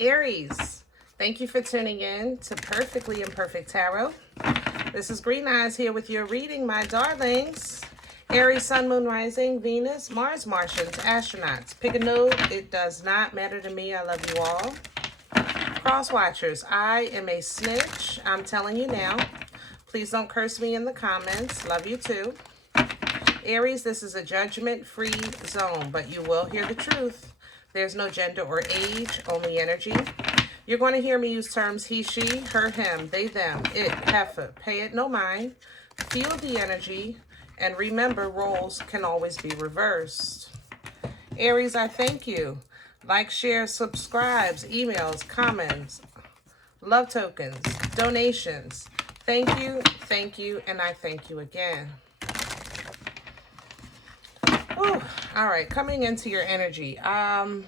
Aries, thank you for tuning in to Perfectly Imperfect Tarot. This is Green Eyes here with your reading, my darlings. Aries, Sun, Moon, Rising, Venus, Mars, Martians, astronauts. Pick a node. It does not matter to me. I love you all. Cross watchers, I am a snitch. I'm telling you now. Please don't curse me in the comments. Love you too. Aries, this is a judgment-free zone, but you will hear the truth. There's no gender or age, only energy. You're going to hear me use terms he, she, her, him, they, them, it, heifer. Pay it no mind. Feel the energy. And remember, roles can always be reversed. Aries, I thank you. Like, share, subscribes, emails, comments, love tokens, donations. Thank you, and I thank you again. Whew. All right, coming into your energy. I'm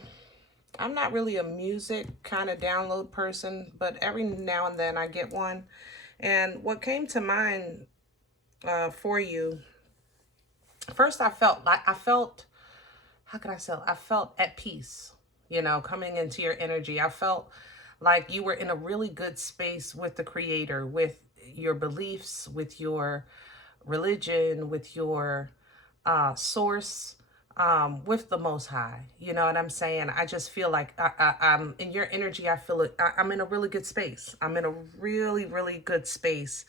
not really a music kind of download person, but every now and then I get one. And what came to mind for you, first I felt at peace, you know, coming into your energy. I felt like you were in a really good space with the Creator, with your beliefs, with your religion, with your source, with the Most High. You know what I'm saying? I just feel like I'm in your energy. I feel it. I'm in a really good space. I'm in a really, really good space.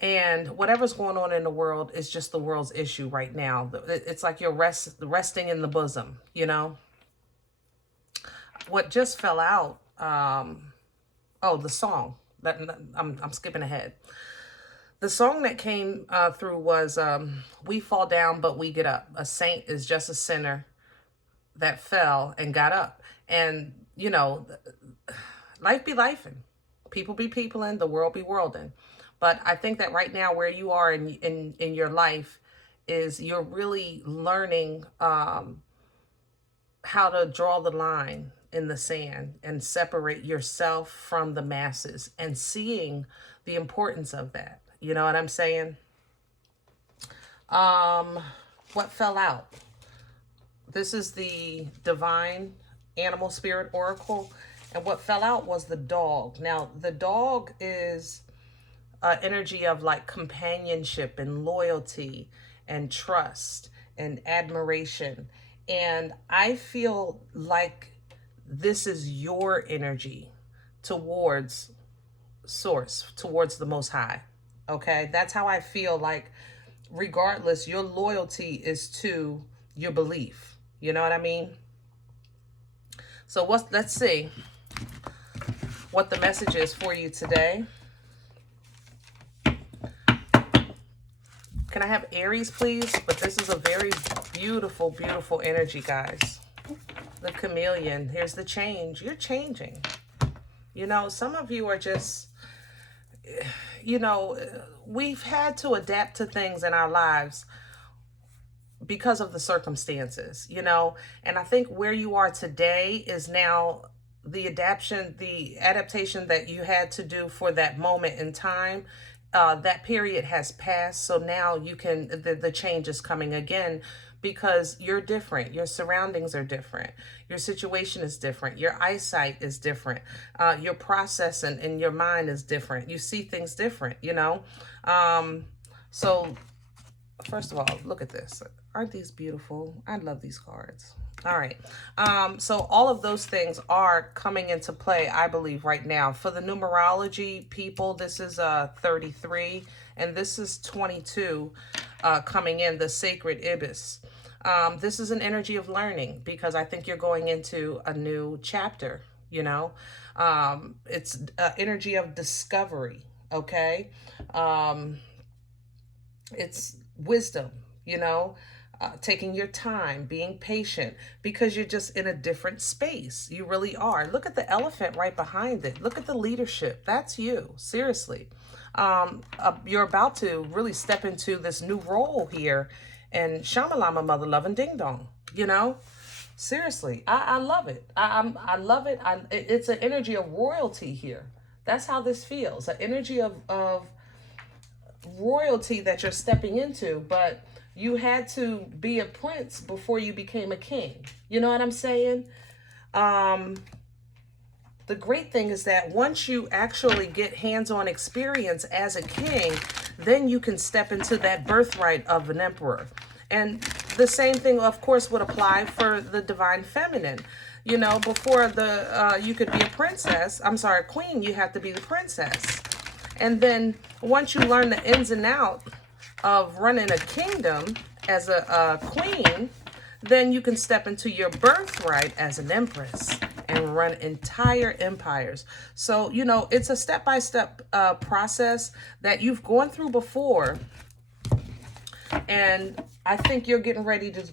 And whatever's going on in the world is just the world's issue right now. It's like you're resting in the bosom, you know? What just fell out, the song. I'm skipping ahead. The song that came through was We Fall Down, But We Get Up. A saint is just a sinner that fell and got up. And, you know, life be lifing. People be peopling, the world be worlding. But I think that right now where you are in your life is you're really learning how to draw the line in the sand and separate yourself from the masses and seeing the importance of that. You know what I'm saying? What fell out? This is the Divine Animal Spirit Oracle. And what fell out was the dog. Now, the dog is energy of like companionship and loyalty and trust and admiration. And I feel like this is your energy towards Source, towards the Most High. Okay, that's how I feel like, regardless, your loyalty is to your belief. You know what I mean? So let's see what the message is for you today. Can I have Aries, please? But this is a very beautiful, beautiful energy, guys. The chameleon. Here's the change. You're changing. You know, some of you are just... You know, we've had to adapt to things in our lives because of the circumstances, you know, and I think where you are today is now the adaptation that you had to do for that moment in time. That period has passed. So now you can, the change is coming again because you're different. Your surroundings are different. Your situation is different. Your eyesight is different. Your process and your mind is different. You see things different, you know? So first of all, look at this. Aren't these beautiful? I love these cards. All right. So all of those things are coming into play, I believe, right now. For the numerology people, this is 33, and this is 22 coming in, the sacred ibis. This is an energy of learning because I think you're going into a new chapter, you know. It's energy of discovery, okay? It's wisdom, you know. Taking your time, being patient, because you're just in a different space. You really are. Look at the elephant right behind it. Look at the leadership. That's you. Seriously. You're about to really step into this new role here. And Shamalama, Mother Loving Ding Dong. You know? Seriously. I love it. I love it. It's an energy of royalty here. That's how this feels. An energy of royalty that you're stepping into. But... you had to be a prince before you became a king. You know what I'm saying? the great thing is that once you actually get hands-on experience as a king, then you can step into that birthright of an emperor. And the same thing, of course, would apply for the divine feminine. You know, before you could be a princess, I'm sorry, a queen, you have to be the princess. And then once you learn the ins and outs of running a kingdom as a queen, then you can step into your birthright as an empress and run entire empires. So, you know, it's a step-by-step process that you've gone through before. And I think you're getting ready to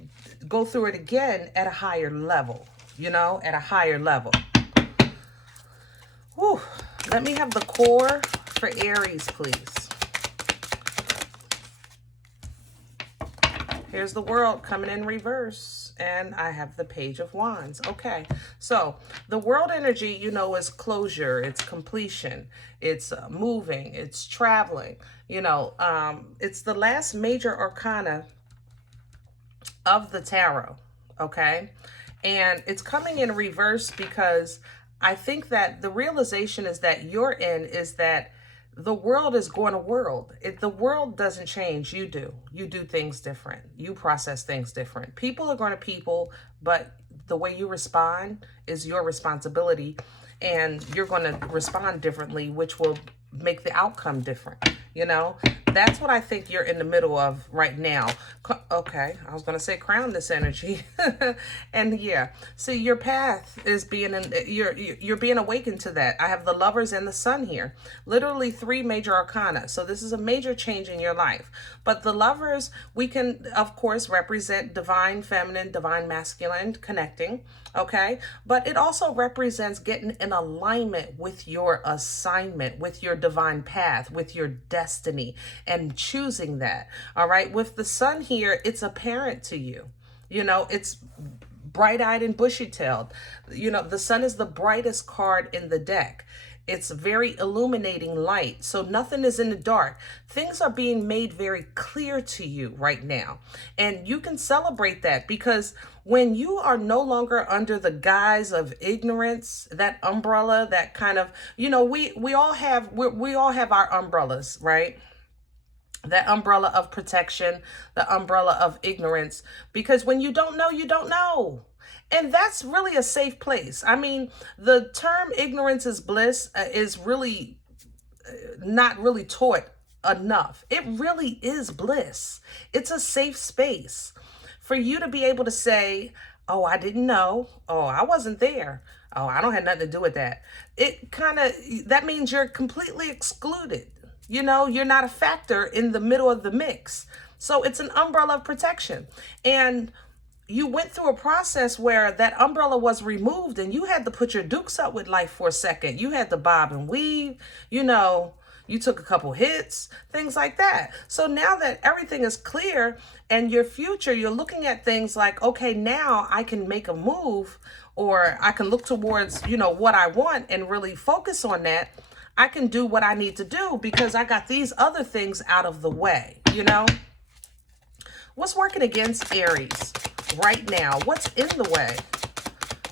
go through it again at a higher level, you know, at a higher level. Whew. Let me have the core for Aries, please. Here's the World coming in reverse, and I have the Page of Wands. Okay, so the World energy, you know, is closure, it's completion, it's moving, it's traveling. You know, it's the last major arcana of the tarot, okay? And it's coming in reverse because I think that the realization is that you're in is that the world is going to world. The world doesn't change, you do. You do things different. You process things different. People are going to people, but the way you respond is your responsibility, and you're going to respond differently, which will make the outcome different. You know, that's what I think you're in the middle of right now. Okay, I was going to say crown this energy. And yeah, see, your path is being, you're being awakened to that. I have the Lovers and the Sun here. Literally 3 major arcana. So this is a major change in your life. But the Lovers, we can, of course, represent divine feminine, divine masculine, connecting. Okay, but it also represents getting in alignment with your assignment, with your divine path, with your destiny, and choosing that. All right, with the Sun here, it's apparent to you. You know, it's bright-eyed and bushy-tailed. You know, the Sun is the brightest card in the deck. It's very illuminating light. So nothing is in the dark. Things are being made very clear to you right now. And you can celebrate that, because when you are no longer under the guise of ignorance, that umbrella, that kind of, you know, we all have our umbrellas, right? That umbrella of protection, the umbrella of ignorance, because when you don't know, you don't know. And that's really a safe place. I mean, the term ignorance is bliss is really not really taught enough. It really is bliss. It's a safe space for you to be able to say, oh, I didn't know. Oh, I wasn't there. Oh, I don't have nothing to do with that. It kind of, that means you're completely excluded. You know, you're not a factor in the middle of the mix. So it's an umbrella of protection. And you went through a process where that umbrella was removed and you had to put your dukes up with life for a second. You had to bob and weave, you know, you took a couple hits, things like that. So now that everything is clear and your future, you're looking at things like, okay, now I can make a move, or I can look towards, you know, what I want and really focus on that. I can do what I need to do because I got these other things out of the way, you know? What's working against Aries right now? What's in the way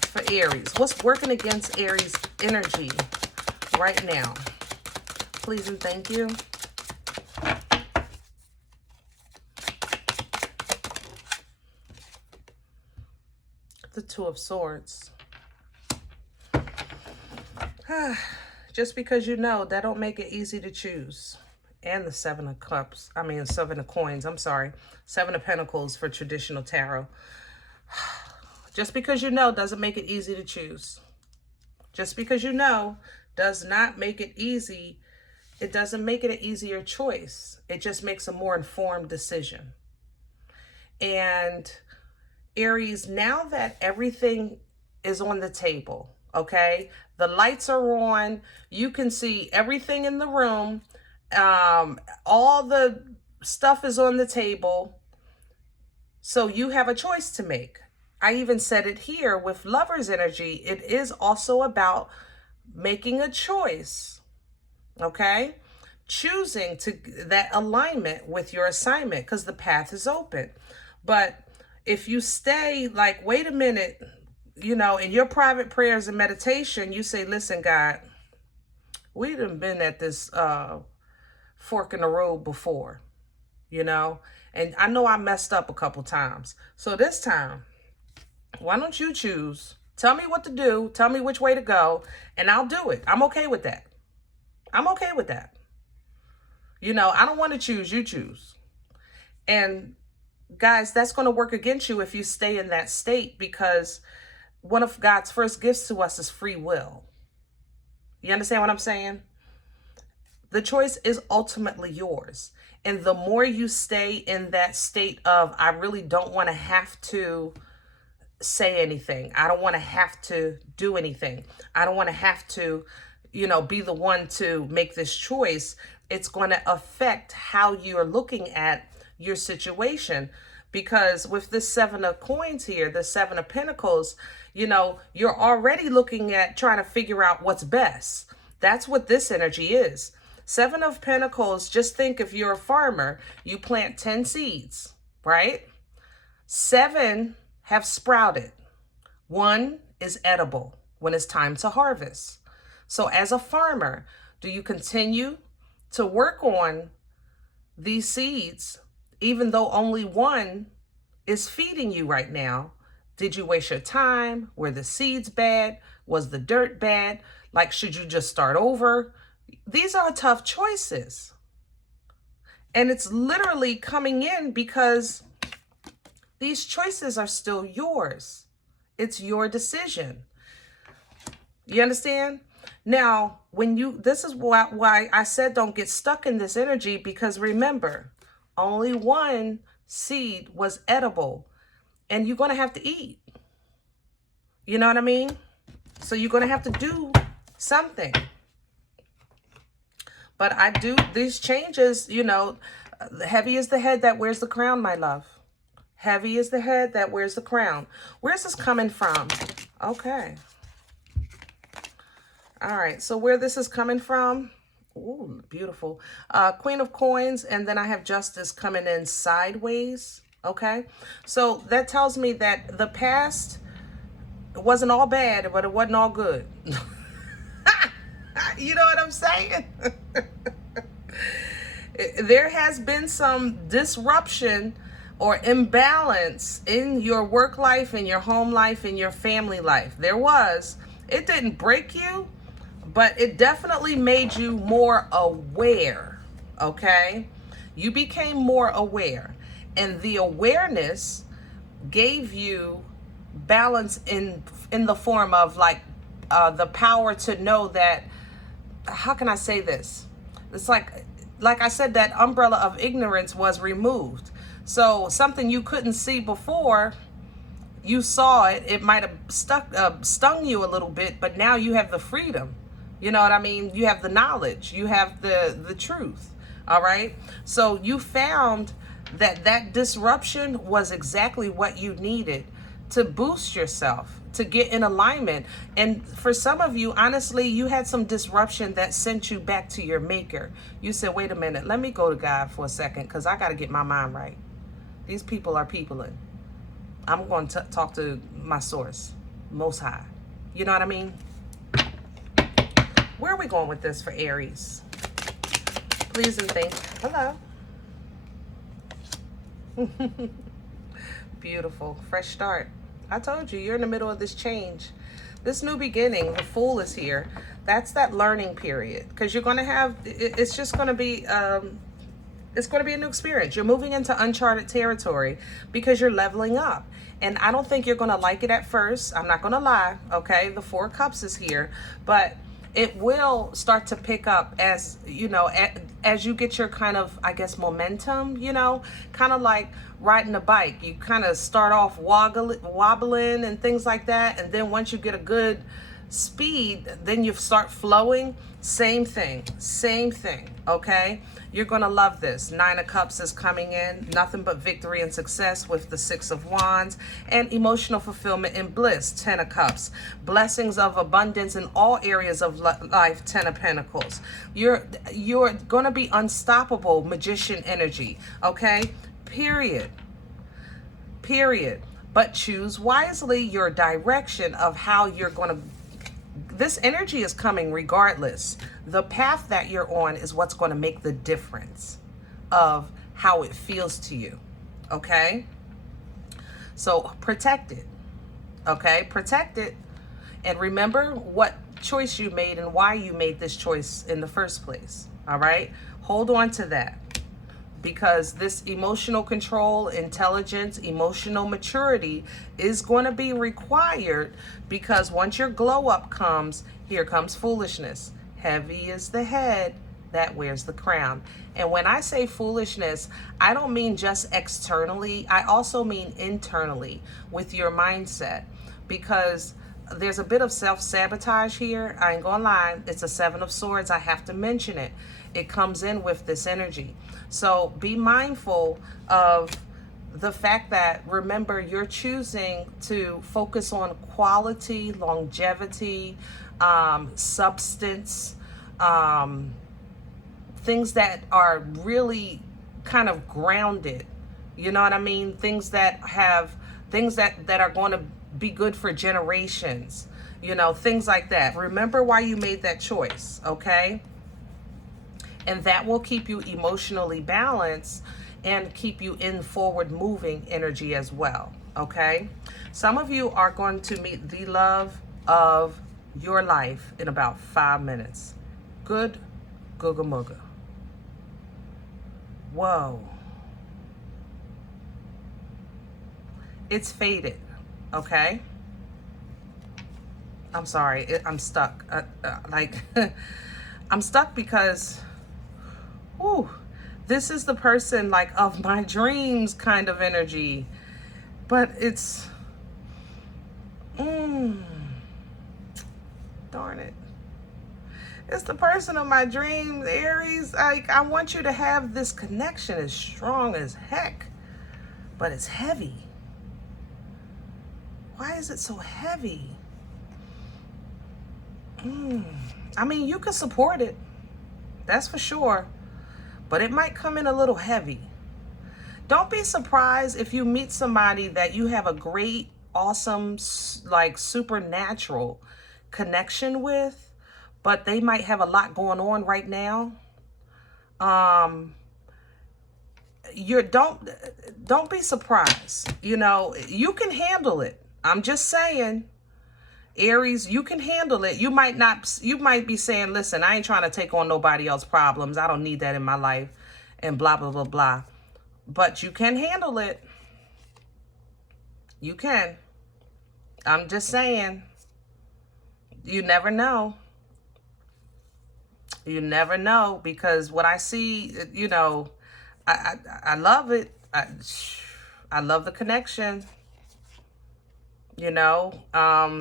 for Aries? What's working against Aries energy right now? Please and thank you. The Two of Swords. Just because you know, that don't make it easy to choose. And the Seven of Cups. I mean, Seven of Coins. I'm sorry. 7 of Pentacles for traditional tarot. Just because you know doesn't make it easy to choose. Just because you know does not make it easy. It doesn't make it an easier choice. It just makes a more informed decision. And Aries, now that everything is on the table, okay? The lights are on. You can see everything in the room. All the stuff is on the table. So you have a choice to make. I even said it here with Lover's energy. It is also about making a choice. Okay? Choosing to that alignment with your assignment, because the path is open. But if you stay like, wait a minute, you know, in your private prayers and meditation, you say, listen, God, we done been at this fork in the road before, you know, and I know I messed up a couple times. So this time, why don't you choose? Tell me what to do. Tell me which way to go, and I'll do it. I'm okay with that. I'm okay with that. You know, I don't want to choose. You choose. And guys, that's going to work against you if you stay in that state, because one of God's first gifts to us is free will. You understand what I'm saying? The choice is ultimately yours. And the more you stay in that state of, I really don't want to have to say anything. I don't want to have to do anything. I don't want to have to, you know, be the one to make this choice. It's going to affect how you're looking at your situation. Because with this 7 of coins here, the 7 of pentacles, you know, you're already looking at trying to figure out what's best. That's what this energy is. 7 of pentacles, just think if you're a farmer, you plant 10 seeds, right? 7 have sprouted. 1 is edible when it's time to harvest. So as a farmer, do you continue to work on these seeds even though only 1 is feeding you right now? Did you waste your time? Were the seeds bad? Was the dirt bad? Like, should you just start over? These are tough choices. And it's literally coming in because these choices are still yours. It's your decision. You understand? Now, this is why I said don't get stuck in this energy, because remember, only 1 seed was edible, and you're going to have to eat. You know what I mean? So you're going to have to do something. But I do these changes, you know, heavy is the head that wears the crown, my love. Heavy is the head that wears the crown. Where's this coming from? Okay. All right. So where this is coming from? Ooh, beautiful. Queen of Coins. And then I have Justice coming in sideways. Okay. So that tells me that the past wasn't all bad, but it wasn't all good. You know what I'm saying? There has been some disruption or imbalance in your work life, in your home life, in your family life. There was. It didn't break you, but it definitely made you more aware, okay? You became more aware, and the awareness gave you balance in the form of like the power to know that, how can I say this? It's like I said, that umbrella of ignorance was removed. So something you couldn't see before, you saw it. It might have stung you a little bit, but now you have the freedom. You know what I mean? You have the knowledge. You have the truth. All right? So you found that disruption was exactly what you needed to boost yourself, to get in alignment. And for some of you, honestly, you had some disruption that sent you back to your maker. You said, wait a minute, let me go to God for a second, because I got to get my mind right. These people are peopling. I'm going to talk to my source, Most High. You know what I mean? Where are we going with this for Aries? Please and thank. Hello. Beautiful. Fresh start. I told you, you're in the middle of this change. This new beginning, the Fool is here. That's that learning period. Because you're going to have, it's just going to be, it's going to be a new experience. You're moving into uncharted territory because you're leveling up. And I don't think you're going to like it at first. I'm not going to lie. Okay. The 4 of Cups is here. But it will start to pick up as, you know, as you get your kind of, I guess, momentum, you know, kind of like riding a bike. You kind of start off wobbling and things like that. And then once you get a good speed, then you start flowing. Same thing, okay? You're going to love this. 9 of Cups is coming in. Nothing but victory and success with the 6 of Wands. And emotional fulfillment and bliss, 10 of Cups. Blessings of abundance in all areas of life, 10 of Pentacles. You're going to be unstoppable, magician energy, okay? Period. but choose wisely your direction of how you're going to. This energy is coming regardless. The path that you're on is what's going to make the difference of how it feels to you. Okay? So protect it. Okay? Protect it. And remember what choice you made and why you made this choice in the first place. All right? Hold on to that. Because this emotional control, intelligence, emotional maturity is going to be required, because once your glow up comes, here comes foolishness. Heavy is the head that wears the crown. And when I say foolishness, I don't mean just externally. I also mean internally with your mindset, because there's a bit of self-sabotage here. I ain't gonna lie. It's a 7 of Swords. I have to mention it. It comes in with this energy. So be mindful of the fact that, remember, you're choosing to focus on quality, longevity, substance, things that are really kind of grounded. You know what I mean? Things that have, things that are going to be good for generations. You know, things like that. Remember why you made that choice, okay? And that will keep you emotionally balanced and keep you in forward moving energy as well. Okay. Some of you are going to meet the love of your life in about 5 minutes. Good googa mooga. Whoa. It's faded. Okay. I'm sorry. I'm stuck. I'm stuck because, ooh, this is the person like of my dreams kind of energy, but it's, darn it. It's the person of my dreams, Aries. Like, I want you to have this connection as strong as heck, but it's heavy. Why is it so heavy? I mean, you can support it. That's for sure. But it might come in a little heavy. Don't be surprised if you meet somebody that you have a great, awesome, like supernatural connection with, but they might have a lot going on right now. Don't be surprised. You know, you can handle it. I'm just saying, Aries, you can handle it. You might be saying, listen, I ain't trying to take on nobody else's problems. I don't need that in my life, and blah, blah, blah, blah. But you can handle it. You can. I'm just saying, you never know. You never know, because what I see, you know, I love it. I love the connection. You know, all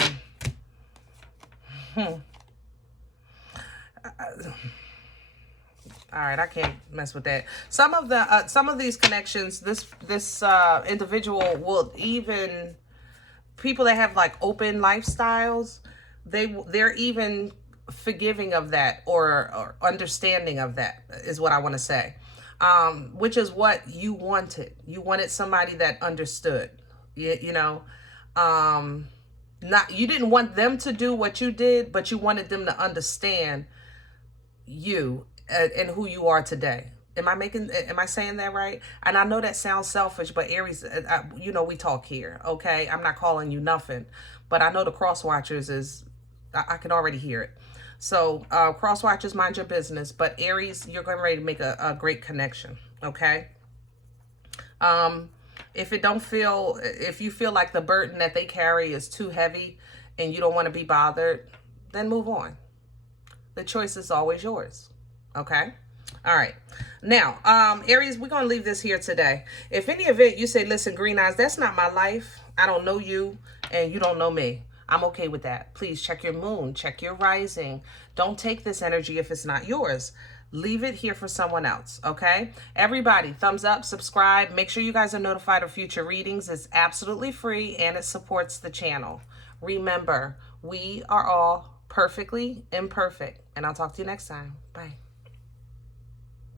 right, I can't mess with that. Some of these connections, this individual will, even people that have like open lifestyles, they're even forgiving of that, or understanding of that, is what I want to say. Which is what you wanted. You wanted somebody that understood. You know, you didn't want them to do what you did, but you wanted them to understand you and who you are today. Am I saying that right? And I know that sounds selfish, but Aries, you know, we talk here, okay? I'm not calling you nothing, but I know the cross watchers I can already hear it. So cross watchers, mind your business. But Aries, you're getting ready to make a great connection, okay? If you feel like the burden that they carry is too heavy and you don't want to be bothered, then move on. The choice is always yours. Okay? All right. Now, Aries, we're going to leave this here today. If any of it, you say, listen, Green Eyes, that's not my life. I don't know you and you don't know me. I'm okay with that. Please check your moon, check your rising. Don't take this energy if it's not yours. Leave it here for someone else, okay? Everybody, thumbs up, subscribe. Make sure you guys are notified of future readings. It's absolutely free and it supports the channel. Remember, we are all perfectly imperfect. And I'll talk to you next time. Bye.